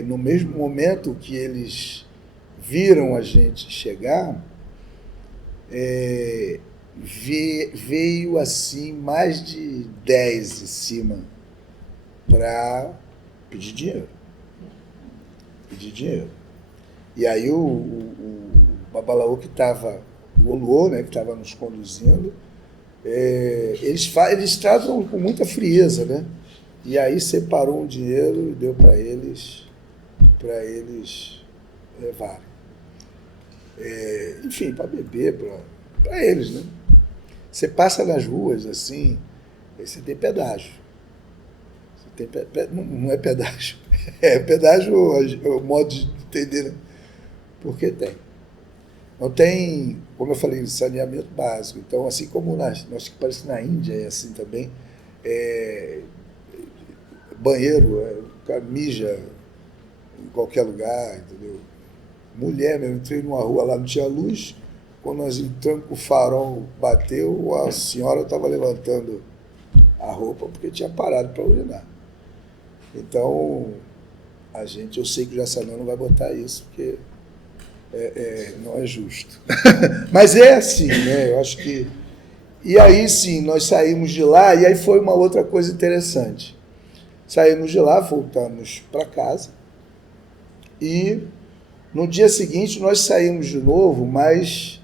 no mesmo momento que eles viram a gente chegar, veio assim mais de 10 em cima para pedir dinheiro. E aí o babalaô que estava, o Oluô, né, que estava nos conduzindo, eles tratam com muita frieza, né? E aí separou um dinheiro e deu para eles levarem. Enfim, para beber, para eles, né? Você passa nas ruas assim, você tem pedágio. Não é pedágio. Pedágio é o modo de entender, né? Porque tem. Não tem, como eu falei, saneamento básico. Então, assim como nós que parece que na Índia é assim também, banheiro, o cara mija em qualquer lugar, entendeu? Mulher mesmo, entrei numa rua lá, não tinha luz, quando nós entramos, o farol bateu, a senhora estava levantando a roupa porque tinha parado para urinar. Então, eu sei que o Jaçanã não vai botar isso, porque não é justo. Mas é assim, né? Eu acho que... E aí, sim, nós saímos de lá, e aí foi uma outra coisa interessante. Saímos de lá, voltamos para casa, e no dia seguinte nós saímos de novo, mas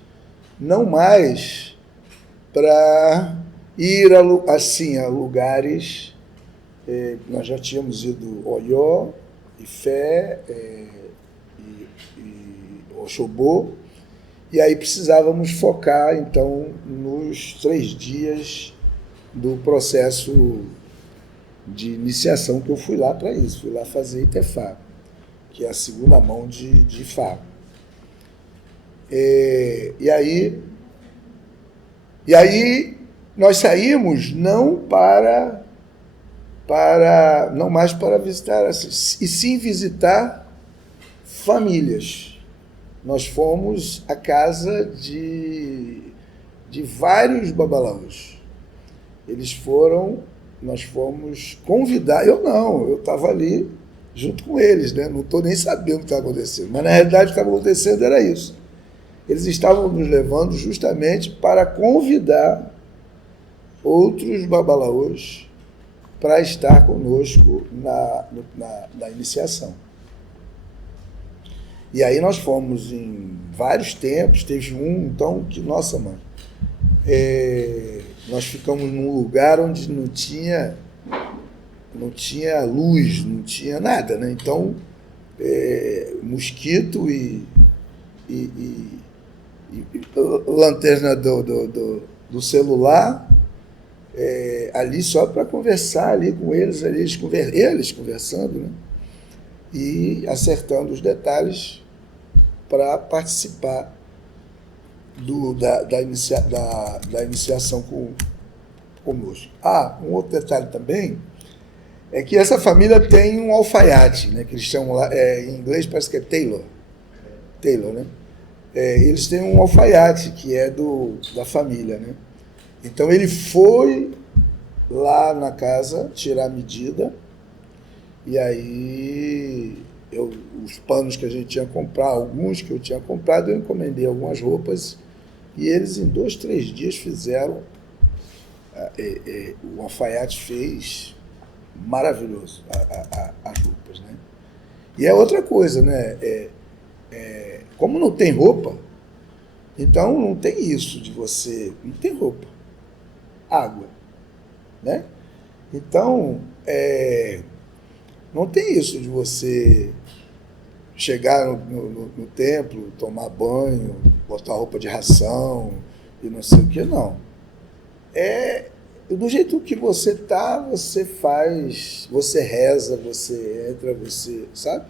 não mais para ir a lugares. Nós já tínhamos ido Oió, Ifé e Oxobô, e aí precisávamos focar, então, nos 3 dias do processo de iniciação, que eu fui lá para isso, fui lá fazer Itefá, que é a segunda mão de Ifá. E aí nós saímos não mais para visitar, e sim visitar famílias. Nós fomos à casa de vários babalaos. Nós fomos convidar, eu estava ali junto com eles, né? Não estou nem sabendo o que está acontecendo, mas na realidade o que estava acontecendo era isso. Eles estavam nos levando justamente para convidar outros babalaôs para estar conosco na iniciação. E aí nós fomos em vários templos, teve um, então, que, nossa, mãe, nós ficamos num lugar onde não tinha luz, não tinha nada, né? Então, mosquito e lanterna do celular, ali só para conversar ali com eles, eles conversando, né? E acertando os detalhes para participar da iniciação conosco. Um outro detalhe também é que essa família tem um alfaiate, né, que eles chamam lá, em inglês parece que é Taylor, né? Eles têm um alfaiate que é da família, né? Então ele foi lá na casa tirar a medida, e aí os panos que a gente tinha comprado, alguns que eu tinha comprado, eu encomendei algumas roupas, e eles em 2, 3 dias fizeram, o alfaiate fez maravilhoso as roupas, né? E é outra coisa, né? Como não tem roupa, então não tem isso de você... Não tem roupa. Água, né? Então, não tem isso de você chegar no templo, tomar banho, botar roupa de ração e não sei o que, não. Do jeito que você tá, você faz, você reza, você entra, você, sabe?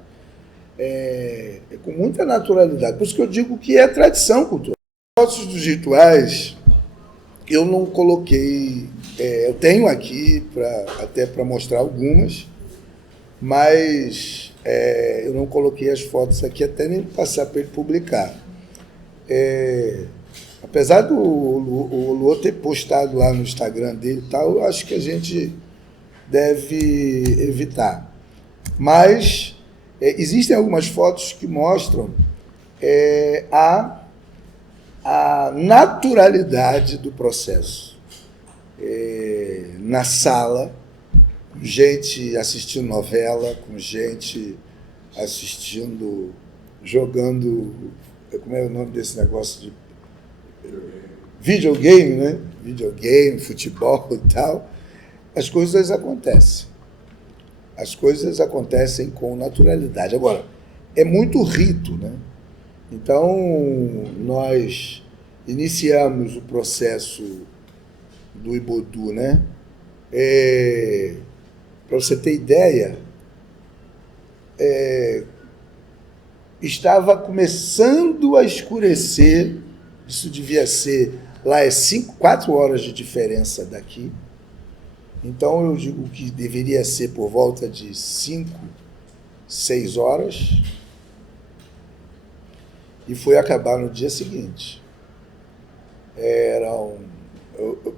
Com muita naturalidade. Por isso que eu digo que é tradição cultural. Os dos rituais, eu não coloquei, eu tenho aqui até para mostrar algumas, mas eu não coloquei as fotos aqui até nem passar para ele publicar. Apesar do Luô ter postado lá no Instagram dele e tal, eu acho que a gente deve evitar. Mas existem algumas fotos que mostram a naturalidade do processo. Na sala, com gente assistindo novela, com gente assistindo, jogando, como é o nome desse negócio de videogame, né? Videogame, futebol e tal. As coisas acontecem. As coisas acontecem com naturalidade. Agora, é muito rito, né? Então, nós iniciamos o processo do Ibodu, né? Para você ter ideia, estava começando a escurecer, isso devia ser, lá 4 horas de diferença daqui, então eu digo que deveria ser por volta de 5, 6 horas, e foi acabar no dia seguinte.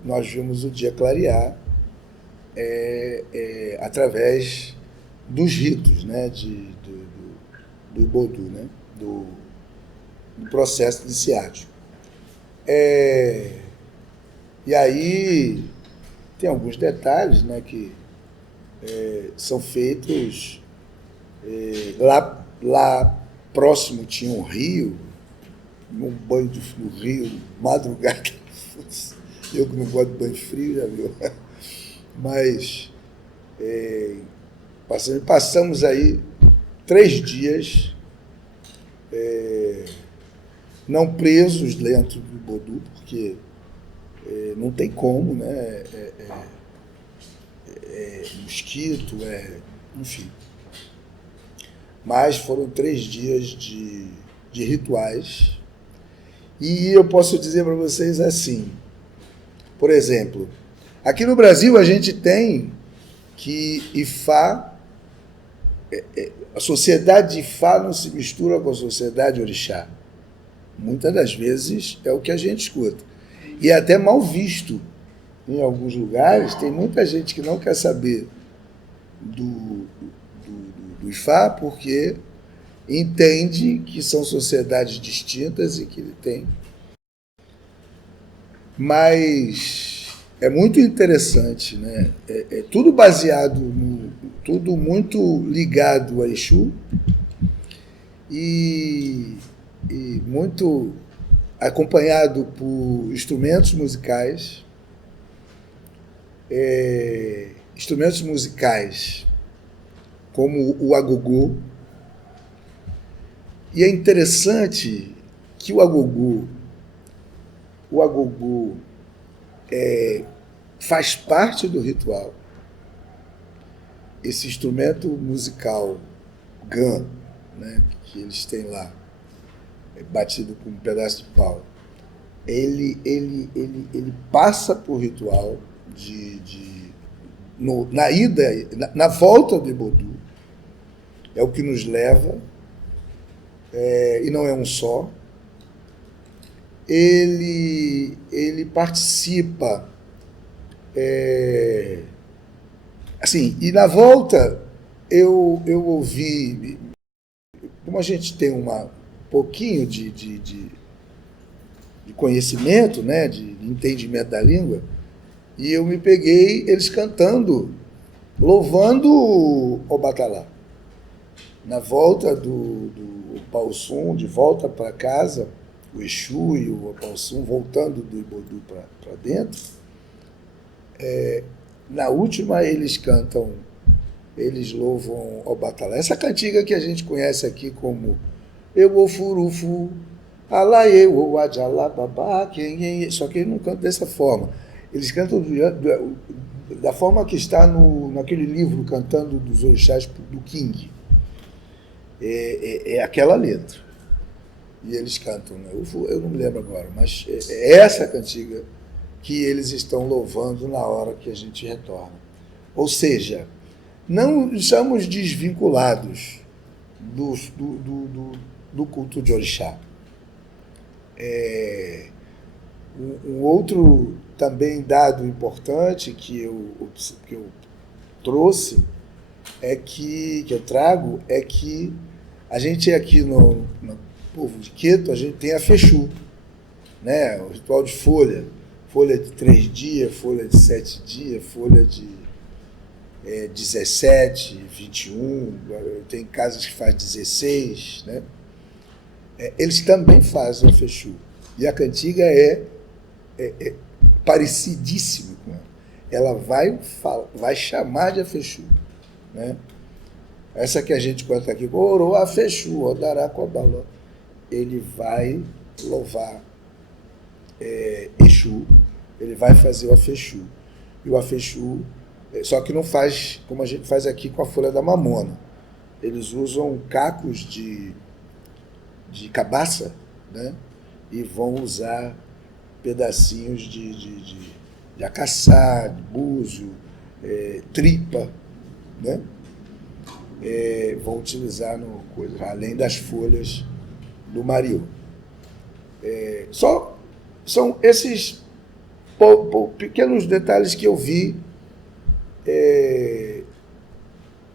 Nós vimos o dia clarear através dos ritos, né, do Ibodu, né, do processo iniciático. E aí tem alguns detalhes, né, que são feitos lá próximo tinha um rio, um banho no rio, madrugada. Eu que não gosto de banho frio, já viu? Mas passamos aí 3 dias não presos dentro do Ibodu, porque não tem como, né? Mosquito, enfim. Mas foram 3 dias de rituais. E eu posso dizer para vocês assim, por exemplo, aqui no Brasil a gente tem que Ifá, a sociedade de Ifá não se mistura com a sociedade orixá. Muitas das vezes é o que a gente escuta. E é até mal visto em alguns lugares, tem muita gente que não quer saber do Ifá porque entende que são sociedades distintas e que ele tem. Mas é muito interessante, né? Tudo baseado, tudo muito ligado a Exu e muito acompanhado por instrumentos musicais, como o agogô. E é interessante que o agogô faz parte do ritual. Esse instrumento musical gan, né, que eles têm lá, batido com um pedaço de pau, ele passa por ritual na volta do Ibodu. É o que nos leva, e não é um só. Ele participa, assim, e na volta eu ouvi, como a gente tem um pouquinho de conhecimento, né, de entendimento da língua, e eu me peguei eles cantando, louvando o Obatalá. Na volta do Opassum, de volta para casa, o Exu e o Opassum voltando do Ibodu para dentro, na última eles cantam, eles louvam Obatalá. Essa cantiga que a gente conhece aqui como Eu o Furufu, Alaê, o Adjalá, Babá, só que eles não cantam dessa forma. Eles cantam da forma que está naquele livro Cantando dos Orixás do King. É aquela letra. E eles cantam, né? Eu não me lembro agora, mas é essa cantiga que eles estão louvando na hora que a gente retorna. Ou seja, não estamos desvinculados do culto de orixá. Um outro também dado importante que eu trouxe que eu trago é que a gente aqui no povo de Queto, a gente tem a Fechú, né? O ritual de folha de 3 dias, folha de 7 dias, folha de 17, 21, tem casas que faz 16, né? Eles também fazem a Fechú. E a cantiga é parecidíssima com ela. Ela vai chamar de Afexu, né? Essa que a gente canta aqui, Oro Afexu, Odará Cobaló. Ele vai louvar Exu, ele vai fazer o Afexu. E o Afexu, só que não faz como a gente faz aqui com a folha da mamona. Eles usam cacos de cabaça, né? E vão usar pedacinhos de acaçá, de búzio, tripa, né? Vão utilizar além das folhas do mariô. São esses pequenos detalhes que eu vi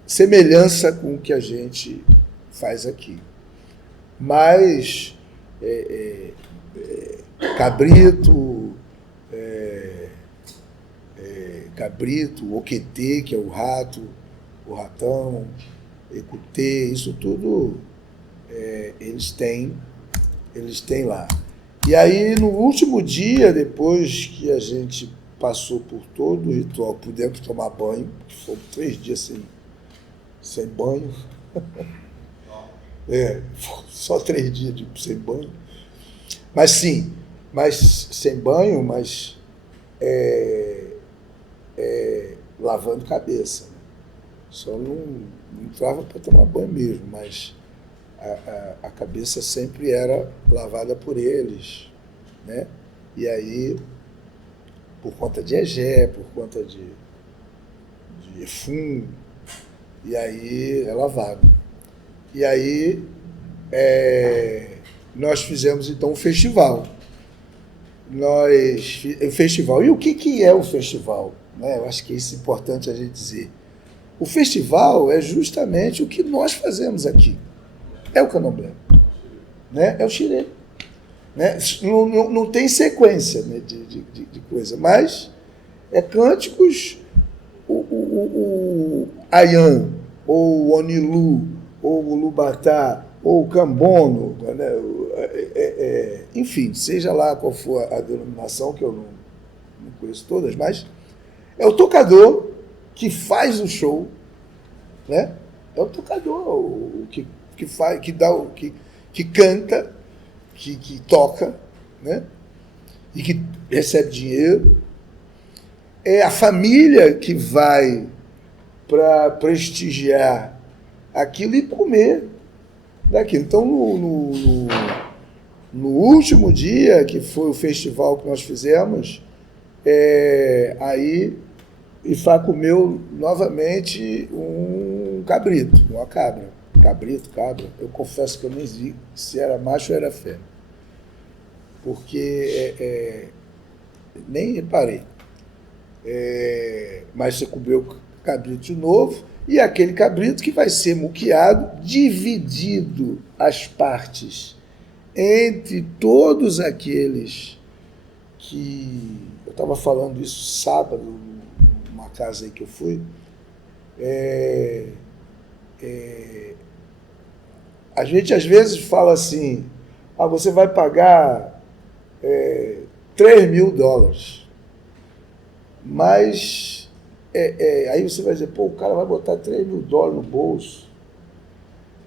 semelhança com o que a gente faz aqui. Mas cabrito, oquetê, que é o rato, o ratão, ecutê, isso tudo eles têm lá. E aí, no último dia, depois que a gente passou por todo o ritual, pudemos tomar banho, que foram 3 dias sem banho. Só 3 dias sem banho. Mas sim, sem banho, mas lavando cabeça. Né? Só não entrava para tomar banho mesmo, mas a cabeça sempre era lavada por eles, né? E aí, por conta de Egé, por conta de Efum, e aí é lavado. E aí nós fizemos então um festival. O festival. E o que é o festival? Né? Eu acho que isso é importante a gente dizer. O festival é justamente o que nós fazemos aqui. É o candomblé. Né? É o xirê. Né? Não tem sequência, né, de coisa, mas é cânticos, o Ayan, ou o Onilu, ou o Lubatá, ou cambono, né? Enfim, seja lá qual for a denominação, que eu não conheço todas, mas é o tocador que faz o show, né? É o tocador que faz, que canta, que toca, né? E que recebe dinheiro. É a família que vai para prestigiar aquilo e comer daquilo. Então, no último dia, que foi o festival que nós fizemos, aí Ifá comeu novamente um cabrito, uma cabra. Cabrito, cabra. Eu confesso que eu nem vi se era macho ou era fêmea. Porque nem reparei. Mas você comeu cabrito de novo, e aquele cabrito que vai ser muqueado, dividido as partes entre todos aqueles que... Eu estava falando isso sábado, numa casa aí que eu fui. A gente às vezes fala assim, você vai pagar $3.000. Mas aí você vai dizer, o cara vai botar $3.000 no bolso.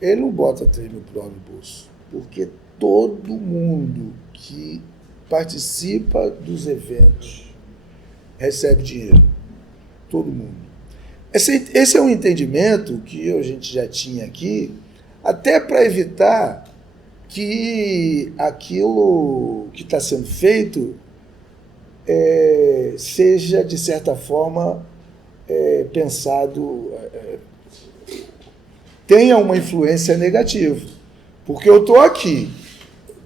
Ele não bota $3.000 no bolso, porque todo mundo que participa dos eventos recebe dinheiro. Todo mundo. Esse é um entendimento que a gente já tinha aqui, até para evitar que aquilo que está sendo feito seja, de certa forma, pensado, tenha uma influência negativa. Porque eu estou aqui,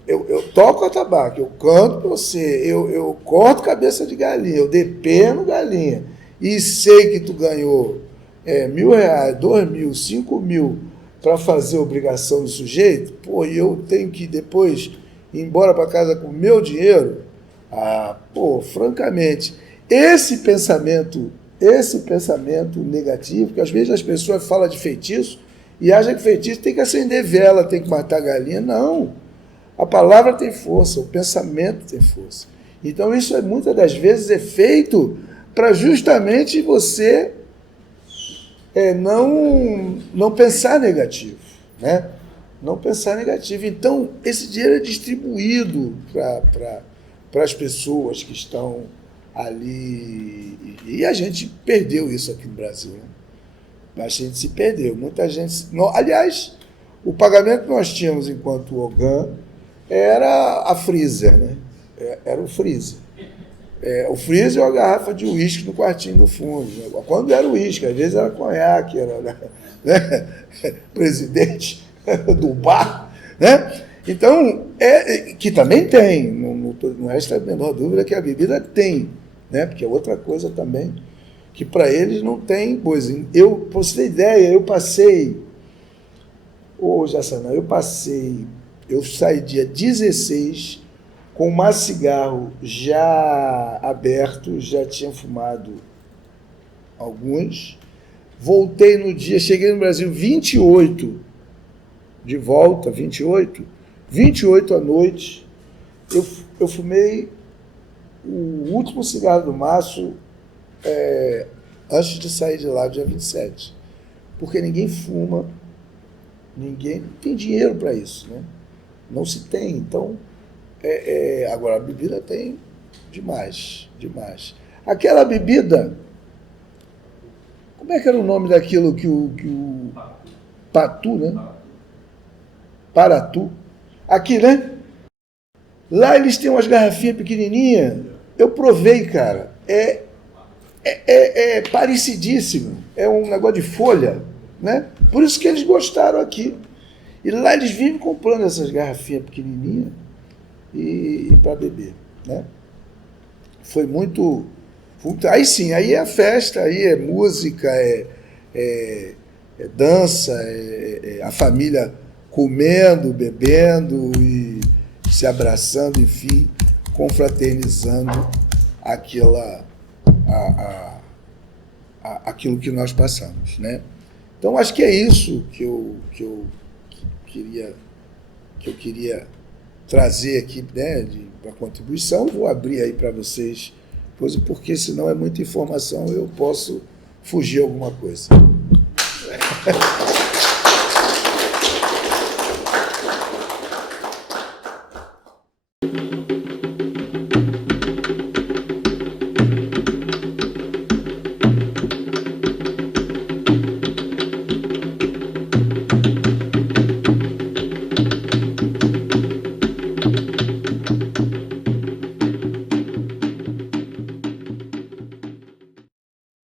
eu toco atabaque, eu canto para você, eu corto cabeça de galinha, eu depeno galinha, e sei que tu ganhou R$1.000, R$2.000, R$5.000 para fazer a obrigação do sujeito, e eu tenho que depois ir embora para casa com o meu dinheiro. Francamente, esse pensamento negativo, que às vezes as pessoas falam de feitiço e acham que feitiço tem que acender vela, tem que matar galinha. Não. A palavra tem força, o pensamento tem força. Então, isso muitas das vezes é feito para justamente você não pensar negativo, né? Não pensar negativo. Então, esse dinheiro é distribuído para as pessoas que estão ali. E a gente perdeu isso aqui no Brasil, né? A gente se perdeu. Muita gente... Aliás, o pagamento que nós tínhamos enquanto Ogã era a freezer, né? Era o freezer. O freezer ou a garrafa de uísque no quartinho do fundo. Né? Quando era uísque, às vezes era conhaque, era, né? Presidente do bar, né? Então, que também tem, não resta a menor dúvida que a bebida tem, né? Porque é outra coisa também, que para eles não tem coisa. Para você ter ideia, eu saí dia 16 com um cigarro já aberto, já tinha fumado alguns, voltei no dia, cheguei no Brasil 28, de volta, 28 à noite, eu fumei o último cigarro do maço antes de sair de lá, dia 27. Porque ninguém fuma, ninguém tem dinheiro para isso, né? Não se tem. Então, agora a bebida tem demais. Aquela bebida, como é que era o nome daquilo que o Patu, né? Paratu. Aqui, né? Lá eles têm umas garrafinhas pequenininhas. Eu provei, cara. É parecidíssimo. É um negócio de folha, né? Por isso que eles gostaram aqui. E lá eles vivem comprando essas garrafinhas pequenininhas e para beber, né? Foi muito... Aí sim, aí é festa, aí é música, é dança, a família comendo, bebendo e se abraçando, enfim, confraternizando aquilo que nós passamos, né? Então, acho que é isso que que eu queria trazer aqui, né, para contribuição. Vou abrir aí para vocês, porque senão é muita informação, eu posso fugir alguma coisa.